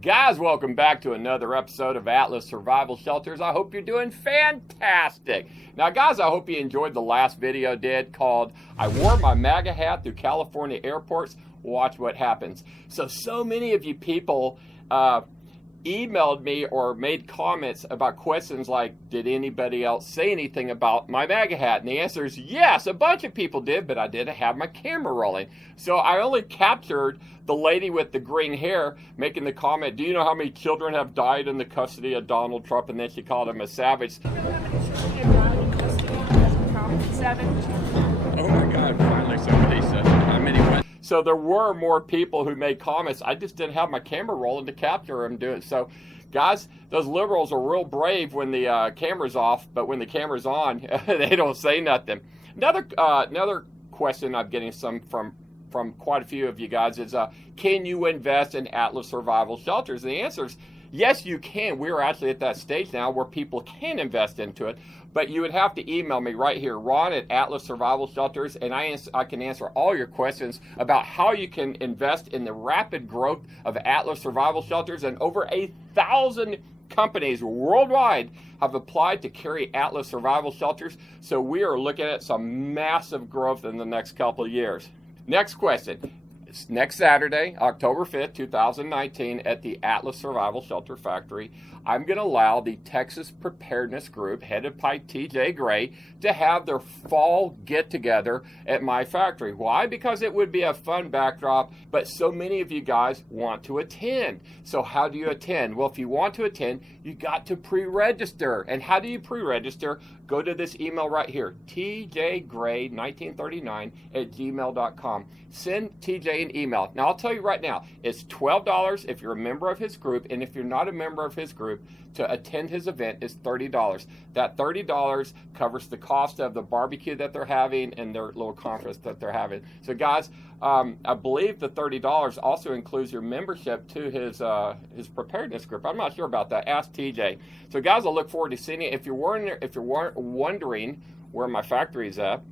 Guys, welcome back to another episode of Atlas Survival Shelters. I hope you're doing fantastic. Now, guys, I hope you enjoyed the last video I did called I Wore My MAGA Hat Through California Airports. Watch what happens. So many of you people emailed me or made comments about questions like, did anybody else say anything about my MAGA hat? And the answer is yes, a bunch of people did, but I didn't have my camera rolling. So I only captured the lady with the green hair making the comment, do you know how many children have died in the custody of Donald Trump? And then she called him a savage. Do you know how many children have died in custody of President Trump? 7. Oh my God, finally somebody said how many went. So there were more people who made comments. I just didn't have my camera rolling to capture them doing it. So guys, those liberals are real brave when the camera's off, but when the camera's on, they don't say nothing. Another question I'm getting some from quite a few of you guys is, can you invest in Atlas Survival Shelters? And the answer is yes, you can. We're actually at that stage now where people can invest into it, but you would have to email me right here, Ron at Atlas Survival Shelters, and I can answer all your questions about how you can invest in the rapid growth of Atlas Survival Shelters. And over 1,000 companies worldwide have applied to carry Atlas Survival Shelters, so we are looking at some massive growth in the next couple of years. Next question. It's next Saturday, October 5th, 2019, at the Atlas Survival Shelter Factory. I'm going to allow the Texas Preparedness Group, headed by TJ Gray, to have their fall get-together at my factory. Why? Because it would be a fun backdrop, but so many of you guys want to attend. So how do you attend? Well, if you want to attend, you got to pre-register. And how do you pre-register? Go to this email right here, tjgray1939@gmail.com. Send TJ an email. Now, I'll tell you right now, it's $12 if you're a member of his group, and if you're not a member of his group, to attend his event is $30. That $30 covers the cost of the barbecue that they're having and their little conference that they're having. So, guys, I believe the $30 also includes your membership to his preparedness group. I'm not sure about that. Ask TJ. So, guys, I look forward to seeing you. If you're wondering where my factory is at,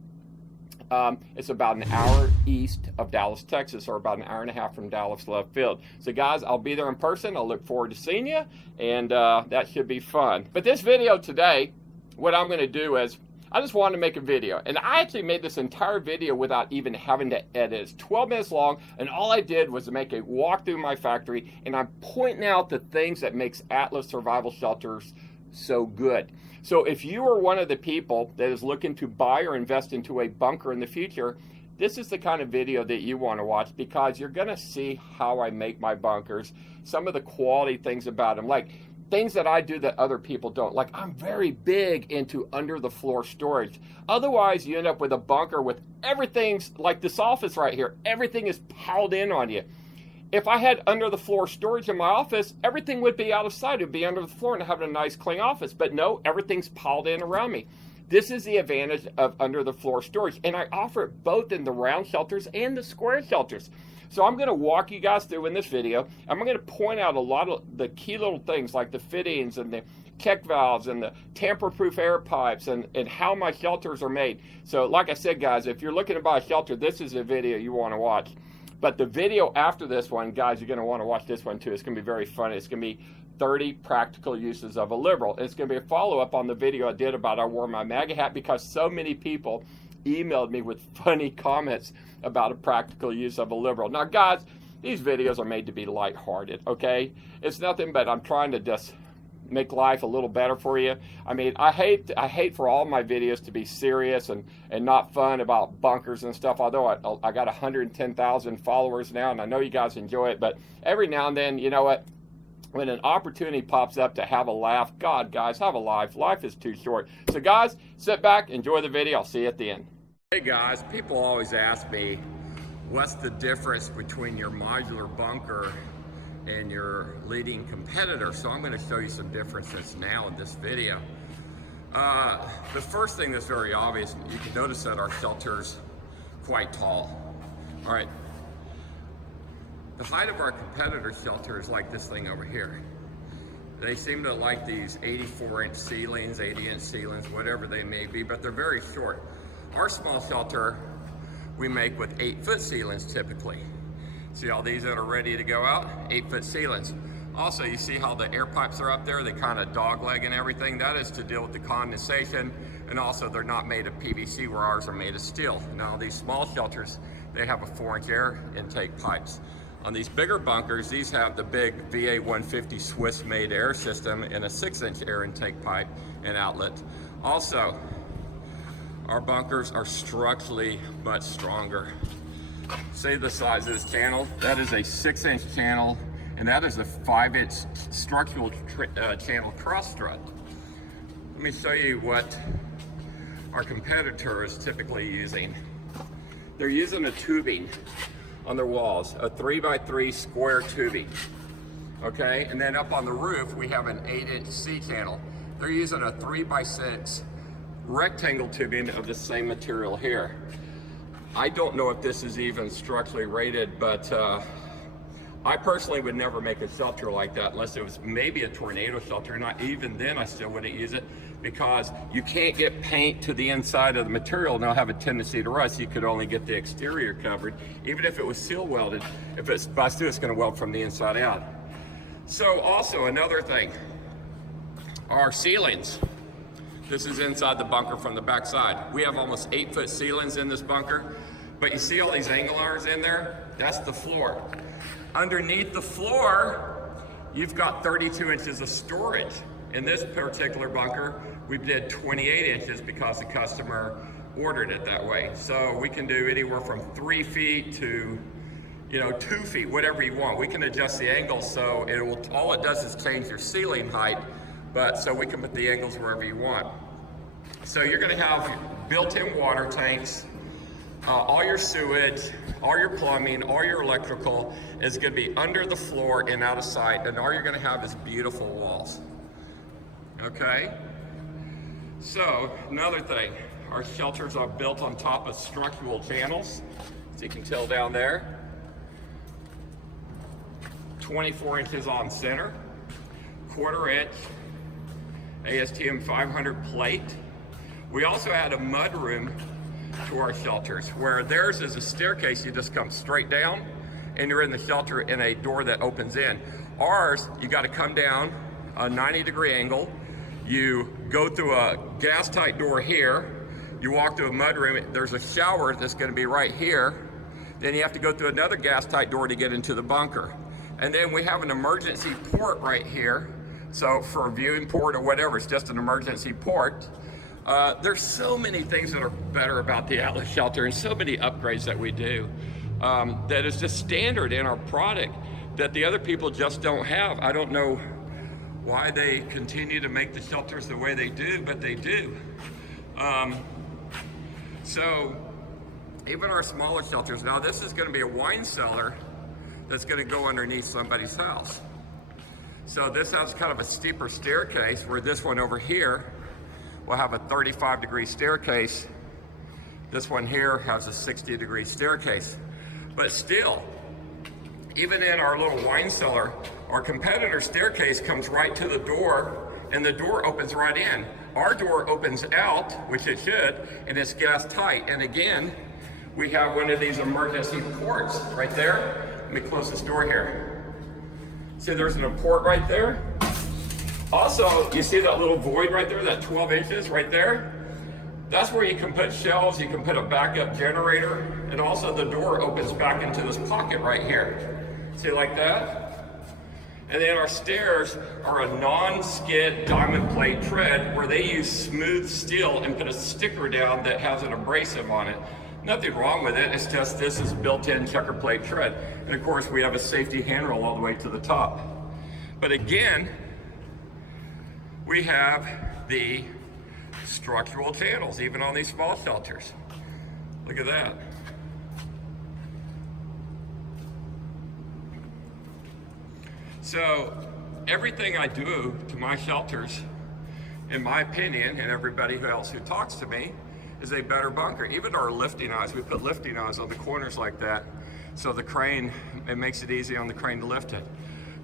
it's about an hour east of Dallas, Texas, or about an hour and a half from Dallas Love Field. So, guys, I'll be there in person. I'll look forward to seeing you, and that should be fun. But this video today, what I'm going to do is I just wanted to make a video, and I actually made this entire video without even having to edit. It's 12 minutes long, and all I did was make a walk through my factory, and I'm pointing out the things that makes Atlas Survival Shelters so good. So if you are one of the people that is looking to buy or invest into a bunker in the future, this is the kind of video that you want to watch, because you're going to see how I make my bunkers, some of the quality things about them, like things that I do that other people don't. Like, I'm very big into under the floor storage. Otherwise, you end up with a bunker with everything's like this office right here. Everything is piled in on you. If I had under the floor storage in my office, everything would be out of sight. It would be under the floor and having a nice clean office. But no, everything's piled in around me. This is the advantage of under the floor storage. And I offer it both in the round shelters and the square shelters. So I'm going to walk you guys through in this video. I'm going to point out a lot of the key little things like the fittings and the check valves and the tamper-proof air pipes and how my shelters are made. So like I said, guys, if you're looking to buy a shelter, this is a video you want to watch. But the video after this one, guys, you're going to want to watch this one too. It's going to be very funny. It's going to be 30 practical uses of a liberal. It's going to be a follow-up on the video I did about I wore my MAGA hat, because so many people emailed me with funny comments about a practical use of a liberal. Now, guys, these videos are made to be lighthearted, okay? It's nothing but I'm trying to just make life a little better for you. I mean, I hate for all my videos to be serious and not fun about bunkers and stuff, although I got 110,000 followers now, and I know you guys enjoy it, but every now and then, you know what? When an opportunity pops up to have a laugh, God, guys, have a life. Life is too short. So, guys, sit back, enjoy the video. I'll see you at the end. Hey, guys, people always ask me, what's the difference between your modular bunker and your leading competitor? So I'm going to show you some differences now in this video. The first thing that's very obvious, you can notice that our shelter's quite tall. All right. The height of our competitor shelter is like this thing over here. They seem to like these 84-inch ceilings, 80-inch ceilings, whatever they may be, but they're very short. Our small shelter, we make with 8-foot ceilings typically. See all these that are ready to go out? 8-foot ceilings. Also, you see how the air pipes are up there? They kind of dogleg and everything. That is to deal with the condensation, and also they're not made of PVC where ours are made of steel. Now these small shelters, they have a 4-inch air intake pipes. On these bigger bunkers, these have the big VA 150 Swiss made air system and a 6-inch air intake pipe and outlet. Also, our bunkers are structurally much stronger. Say the size of this channel, that is a 6-inch channel, and that is a 5-inch structural channel cross strut. Let me show you what our competitor is typically using. They're using a tubing on their walls, a 3x3 square tubing. Okay, and then up on the roof, we have an 8-inch C-channel. They're using a 3x6 rectangle tubing of the same material here. I don't know if this is even structurally rated, but I personally would never make a shelter like that unless it was maybe a tornado shelter. Not even then, I still wouldn't use it because you can't get paint to the inside of the material and they'll have a tendency to rust. You could only get the exterior covered. Even if it was seal welded, if it's busted, it's going to weld from the inside out. So also another thing, our ceilings. This is inside the bunker from the back side. We have almost 8-foot ceilings in this bunker, but you see all these angle irons in there? That's the floor. Underneath the floor, you've got 32 inches of storage. In this particular bunker, we did 28 inches because the customer ordered it that way. So we can do anywhere from 3 feet to 2 feet, whatever you want. We can adjust the angle so all it does is change your ceiling height, but so we can put the angles wherever you want. So you're gonna have built-in water tanks, all your sewage, all your plumbing, all your electrical is gonna be under the floor and out of sight, and all you're gonna have is beautiful walls. Okay? So, another thing, our shelters are built on top of structural channels, as you can tell down there. 24 inches on center, 1/4 inch ASTM 500 plate. We also add a mud room to our shelters, where theirs is a staircase. You just come straight down and you're in the shelter in a door that opens in. Ours, you got to come down a 90-degree angle. You go through a gas tight door here. You walk through a mud room. There's a shower that's going to be right here. Then you have to go through another gas tight door to get into the bunker. And then we have an emergency port right here. So for a viewing port or whatever, it's just an emergency port. There's so many things that are better about the Atlas shelter and so many upgrades that we do that is just standard in our product that the other people just don't have. I don't know why they continue to make the shelters the way they do, but they do. So even our smaller shelters, now this is going to be a wine cellar that's going to go underneath somebody's house. So this has kind of a steeper staircase, where this one over here will have a 35-degree staircase. This one here has a 60-degree staircase. But still, even in our little wine cellar, our competitor staircase comes right to the door, and the door opens right in. Our door opens out, which it should, and it's gas tight. And again, we have one of these emergency ports right there. Let me close this door here. See, there's a port right there. Also, you see that little void right there, that 12 inches right there? That's where you can put shelves, you can put a backup generator, and also the door opens back into this pocket right here. See, like that? And then our stairs are a non-skid diamond plate tread where they use smooth steel and put a sticker down that has an abrasive on it. Nothing wrong with it, it's just this is built-in checker plate tread. And of course we have a safety handrail all the way to the top. But again, we have the structural channels, even on these small shelters. Look at that. So everything I do to my shelters, in my opinion, and everybody else who talks to me, is a better bunker. Even our lifting eyes, we put lifting eyes on the corners like that, so the crane, it makes it easy on the crane to lift it.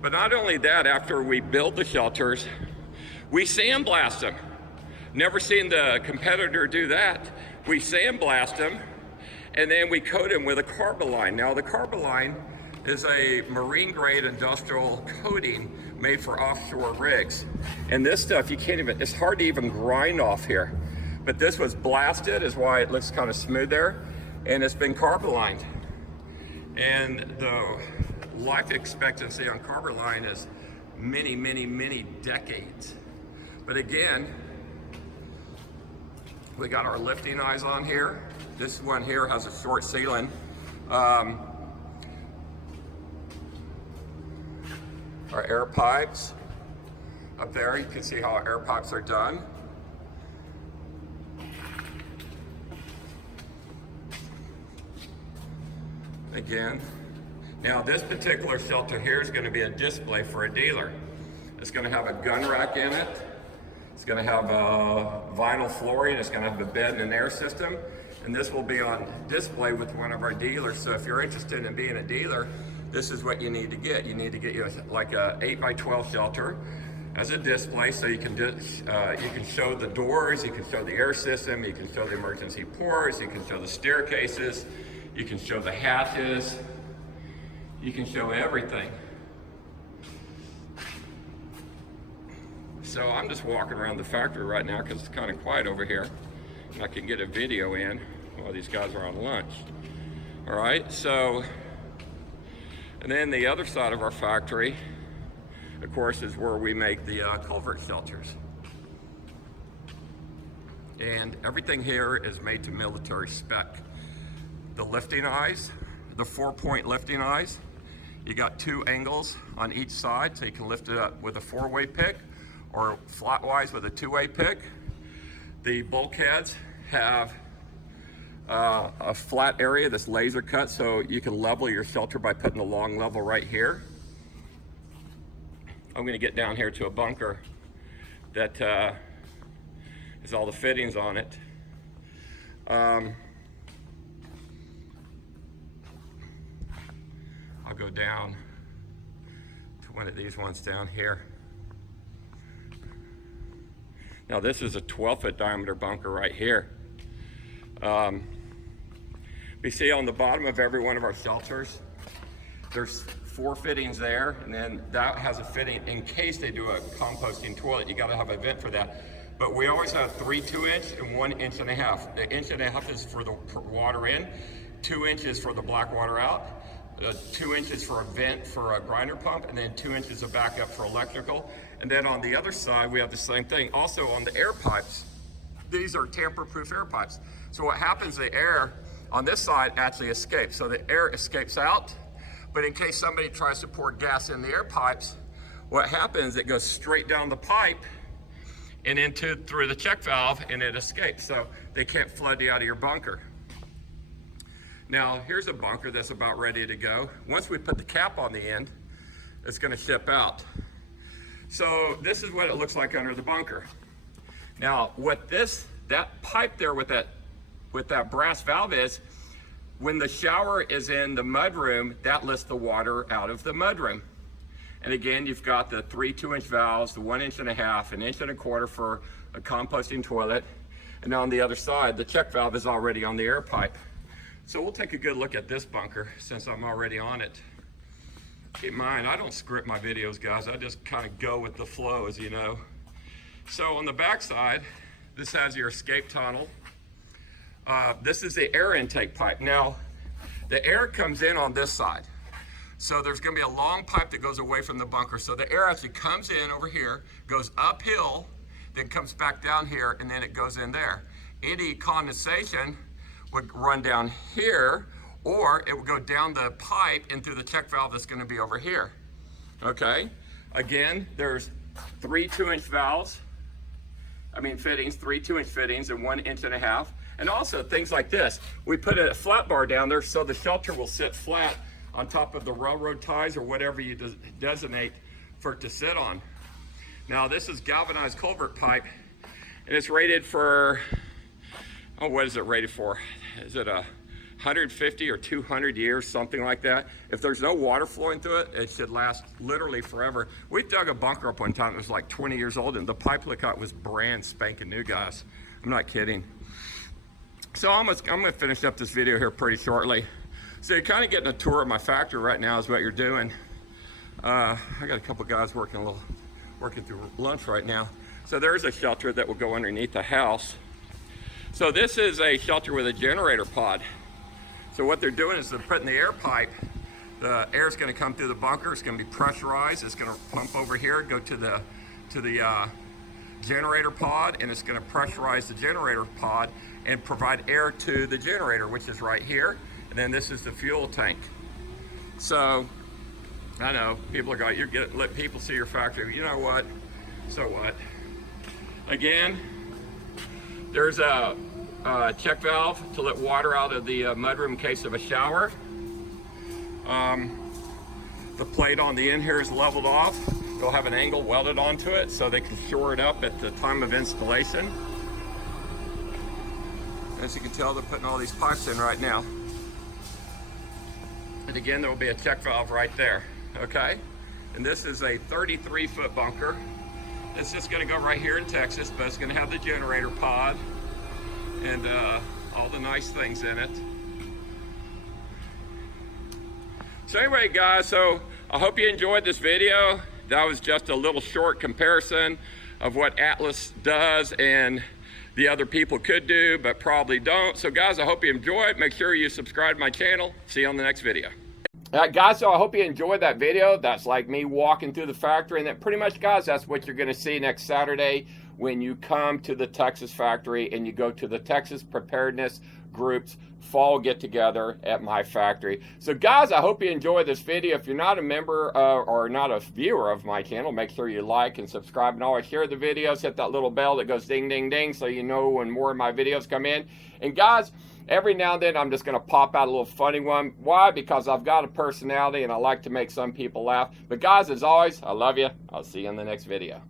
But not only that, after we build the shelters, we sandblast them. Never seen the competitor do that. We sandblast them, and then we coat them with a Carboline. Now the Carboline is a marine grade industrial coating made for offshore rigs. And this stuff, you can't even, it's hard to even grind off here. But this was blasted, is why it looks kind of smooth there. And it's been carbolined. And the life expectancy on Carboline is many, many, many decades. But again, we got our lifting eyes on here. This one here has a short ceiling. Our air pipes up there, you can see how our air pipes are done. Again, now this particular shelter here is going to be a display for a dealer. It's going to have a gun rack in it. It's going to have vinyl flooring. It's going to have a bed and an air system. And this will be on display with one of our dealers. So if you're interested in being a dealer, this is what you need to get. You need to get you like a 8x12 shelter as a display, so you can show the doors, you can show the air system, you can show the emergency ports, you can show the staircases, you can show the hatches, you can show everything. So I'm just walking around the factory right now because it's kind of quiet over here, and I can get a video in while these guys are on lunch. All right, so, and then the other side of our factory, of course, is where we make the culvert shelters. And everything here is made to military spec. The lifting eyes, the 4-point lifting eyes, you got 2 angles on each side, so you can lift it up with a 4-way pick or flatwise with a 2-way pick. The bulkheads have a flat area that's laser cut, so you can level your shelter by putting a long level right here. I'm going to get down here to a bunker that has all the fittings on it. I'll go down to one of these ones down here. Now this is a 12-foot diameter bunker right here. We see on the bottom of every one of our shelters, there's 4 fittings there, and then that has a fitting in case they do a composting toilet. You gotta have a vent for that. But we always have 3 2-inch and 1 1.5 inch. The 1.5 inch is for the water in, 2 inches for the black water out, 2 inches for a vent for a grinder pump, and then 2 inches of backup for electrical. And then on the other side, we have the same thing. Also on the air pipes, these are tamper-proof air pipes. So what happens, the air on this side actually escapes. So the air escapes out, but in case somebody tries to pour gas in the air pipes, what happens, it goes straight down the pipe and through the check valve, and it escapes. So they can't flood you out of your bunker. Now, here's a bunker that's about ready to go. Once we put the cap on the end, it's gonna ship out. So this is what it looks like under the bunker. Now, what that pipe there with that brass valve is, when the shower is in the mudroom, that lifts the water out of the mudroom. And again, you've got the 3 2-inch valves, the 1.5 inch, 1.25 inches for a composting toilet. And on the other side, the check valve is already on the air pipe. So we'll take a good look at this bunker since I'm already on it. Keep in mind, I don't script my videos, guys. I just kind of go with the flow, as you know. So on the back side, this has your escape tunnel. This is the air intake pipe. Now, the air comes in on this side. So there's gonna be a long pipe that goes away from the bunker. So the air actually comes in over here, goes uphill, then comes back down here, and then it goes in there. Any condensation would run down here, or it would go down the pipe and through the check valve that's gonna be over here. Okay, again, there's 3 2-inch fittings, 3 2-inch fittings and 1.5 inch. And also things like this. We put a flat bar down there so the shelter will sit flat on top of the railroad ties or whatever you designate for it to sit on. Now this is galvanized culvert pipe, and it's rated for, what is it rated for? Is it 150 or 200 years, something like that? If there's no water flowing through it, it should last literally forever. We dug a bunker up one time, it was like 20 years old, and the pipe look out was brand spanking new, guys. I'm not kidding. So I'm gonna finish up this video here pretty shortly. So you're kind of getting a tour of my factory right now is what you're doing. I got a couple guys working through lunch right now. So there's a shelter that will go underneath the house. So this is a shelter with a generator pod. So what they're doing is they're putting the air pipe. The air is going to come through the bunker. It's going to be pressurized. It's going to pump over here, go to the generator pod, and it's going to pressurize the generator pod and provide air to the generator, which is right here. And then this is the fuel tank. So I know people are going, let people see your factory. You know what? So what? Again, there's a check valve to let water out of the mudroom in case of a shower. The plate on the end here is leveled off. They'll have an angle welded onto it so they can shore it up at the time of installation. As you can tell, they're putting all these pipes in right now. And again, there will be a check valve right there, okay? And this is a 33-foot bunker. It's just gonna go right here in Texas, but it's gonna have the generator pod and all the nice things in it. So anyway, guys, so I hope you enjoyed this video. That was just a little short comparison of what Atlas does and the other people could do, but probably don't. So guys, I hope you enjoy it. Make sure you subscribe to my channel. See you on the next video. All right, guys, so I hope you enjoyed that video. That's like me walking through the factory, and that pretty much, guys, that's what you're gonna see next Saturday when you come to the Texas factory and you go to the Texas Preparedness Group's fall get together at my factory. So guys, I hope you enjoyed this video. If you're not a member or not a viewer of my channel, make sure you like and subscribe and always share the videos. Hit that little bell that goes ding ding ding so you know when more of my videos come in. And guys, every now and then I'm just going to pop out a little funny one. Why? Because I've got a personality and I like to make some people laugh. But guys, as always, I love you. I'll see you in the next video.